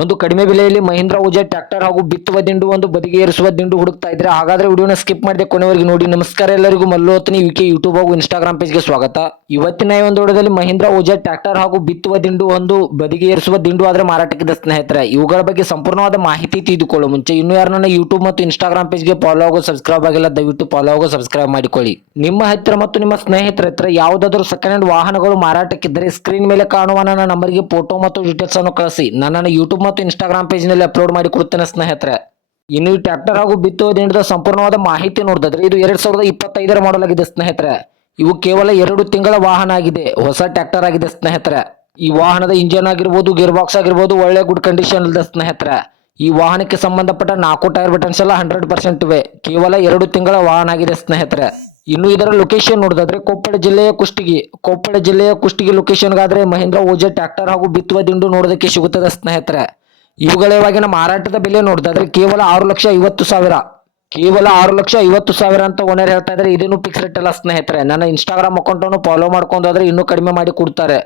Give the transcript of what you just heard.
ಒಂದು ಕಡಿಮೆ ಬೆಲೆಯಲ್ಲಿ ಮಹೀಂದ್ರ ಓಜಾ ಟ್ರ್ಯಾಕ್ಟರ್ ಹಾಗೂ ಬಿತ್ತುವ ದಿಂಡು ಒಂದು ಬದಿಗೆ ಏರಿಸುವ ದಿಂಡು ಹುಡುಕ್ತಾ ಇದ್ರೆ ಹಾಗಾದ್ರೆ ವಿಡಿಯೋನ ಸ್ಕಿಪ್ ಮಾಡದೆ ಕೊನೆವರೆಗೆ ನೋಡಿ. ನಮಸ್ಕಾರ ಎಲ್ಲರಿಗೂ, ಮಲ್ಲೋತ್ನಿ ವಿಕೆ ಯೂಟ್ಯೂಬ್ ಹಾಗೂ ಇನ್ಸ್ಟಾಗ್ರಾಮ್ ಪೇಜ್ಗೆ ಸ್ವಾಗತ. ಇವತ್ತಿನ ಈ ಒಂದು ವಿಡಿಯೋದಲ್ಲಿ ಮಹೀಂದ್ರ ಓಜಾ ಟ್ರ್ಯಾಕ್ಟರ್ ಹಾಗೂ ಬಿತ್ತುವ ದಿಂಡು ಒಂದು ಬದಿಗೆ ಏರಿಸುವ ದಿಂಡು ಆದ್ರೆ ಮಾರಾಟಕ್ಕಿದೆ ಸ್ನೇಹಿತರೆ. ಇವುಗಳ ಬಗ್ಗೆ ಸಂಪೂರ್ಣವಾದ ಮಾಹಿತಿ ತಿಳಿದುಕೊಳ್ಳೋ ಮುಂಚೆ ಇನ್ನೂ ಯಾರು ನನ್ನ ಯೂಟ್ಯೂಬ್ ಮತ್ತು ಇನ್ಸ್ಟಾಗ್ರಾಮ್ ಪೇಜ್ಗೆ ಫಾಲೋ ಆಗೋ ಸಬ್ಸ್ಕ್ರೈಬ್ ಆಗಿಲ್ಲ, ದಯವಿಟ್ಟು ಫಾಲೋ ಆಗೋ ಸಬ್ಸ್ಕ್ರೈಬ್ ಮಾಡಿಕೊಳ್ಳಿ. ನಿಮ್ಮ ಹತ್ತಿರ ಮತ್ತು ನಿಮ್ಮ ಸ್ನೇಹಿತರ ಹತ್ರ ಯಾವುದಾದರೂ ಸೆಕೆಂಡ್ ಹ್ಯಾಂಡ್ ವಾಹನಗಳು ಮಾರಾಟಕ್ಕಿದ್ದರೆ ಸ್ಕ್ರೀನ್ ಮೇಲೆ ಕಾಣುವ ನನ್ನ ನಂಬರ್ಗೆ ಫೋಟೋ ಮತ್ತು ಡೀಟೇಲ್ಸ್ ಅನ್ನು ಕಳಿಸಿ. ನನ್ನ ಯೂಟ್ಯೂಬ್ ಮತ್ತು ಇನ್ಸ್ಟಾಗ್ರಾಮ್ ಪೇಜ್ ನಲ್ಲಿ ಅಪ್ಲೋಡ್ ಮಾಡಿ ಕೊಡುತ್ತೇನೆ ಸ್ನೇಹಿತರೆ. ಇನ್ನು ಈ ಟ್ರ್ಯಾಕ್ಟರ್ ಹಾಗೂ ಬಿತ್ತುವ ದಿಂಡದ ಸಂಪೂರ್ಣವಾದ ಮಾಹಿತಿ ನೋಡಿದ್ರೆ ಇದು 2025 ಮಾಡಲ್ ಆಗಿದೆ ಸ್ನೇಹಿತರೆ. ಇವು ಕೇವಲ 2 ತಿಂಗಳ ವಾಹನ ಆಗಿದೆ, ಹೊಸ ಟ್ರ್ಯಾಕ್ಟರ್ ಆಗಿದೆ ಸ್ನೇಹಿತರೆ. ಈ ವಾಹನದ ಇಂಜಿನ್ ಆಗಿರ್ಬೋದು, ಗೇರ್ ಬಾಕ್ಸ್ ಆಗಿರ್ಬೋದು ಒಳ್ಳೆ ಗುಡ್ ಕಂಡೀಷನ್ ಇದೆ ಸ್ನೇಹಿತರೆ. ಈ ವಾಹನಕ್ಕೆ ಸಂಬಂಧಪಟ್ಟ 4 ಟೈರ್ ಬಟನ್ಸ್ ಎಲ್ಲ 100% ಇವೆ. ಕೇವಲ 2 ತಿಂಗಳ ವಾಹನ ಆಗಿದೆ ಸ್ನೇಹಿತರೆ. ಇನ್ನು ಇದರ ಲೊಕೇಶನ್ ನೋಡಿದ್ರೆ ಕೊಪ್ಪಳ ಜಿಲ್ಲೆಯ ಕುಷ್ಟಗಿ ಲೊಕೇಶನ್ಗಾದ್ರೆ ಮಹೀಂದ್ರ ಓಜಾ ಟ್ರ್ಯಾಕ್ಟರ್ ಹಾಗೂ ಬಿತ್ತುವ ದಿಂಡು ನೋಡೋದಕ್ಕೆ ಸಿಗುತ್ತದೆ ಸ್ನೇಹಿತರೆ. ಇವುಗಳ ಇವಾಗಿನ ಮಾರಾಟದ ಬೆಲೆ ನೋಡಿದ್ರೆ ಕೇವಲ 6,50,000 ಕೇವಲ 6,50,000 ಅಂತ ಓನರ್ ಹೇಳ್ತಾ ಇದ್ದಾರೆ. ಇದೇನು ಫಿಕ್ಸ್ ರೇಟ್ ಅಲ್ಲ ಸ್ನೇಹಿತರೆ. ನನ್ನ ಇನ್ಸ್ಟಾಗ್ರಾಮ್ ಅಕೌಂಟ್ ಅನ್ನು ಫಾಲೋ ಮಾಡ್ಕೊಂಡಾದ್ರೆ ಇನ್ನೂ ಕಡಿಮೆ ಮಾಡಿ ಕೊಡ್ತಾರೆ.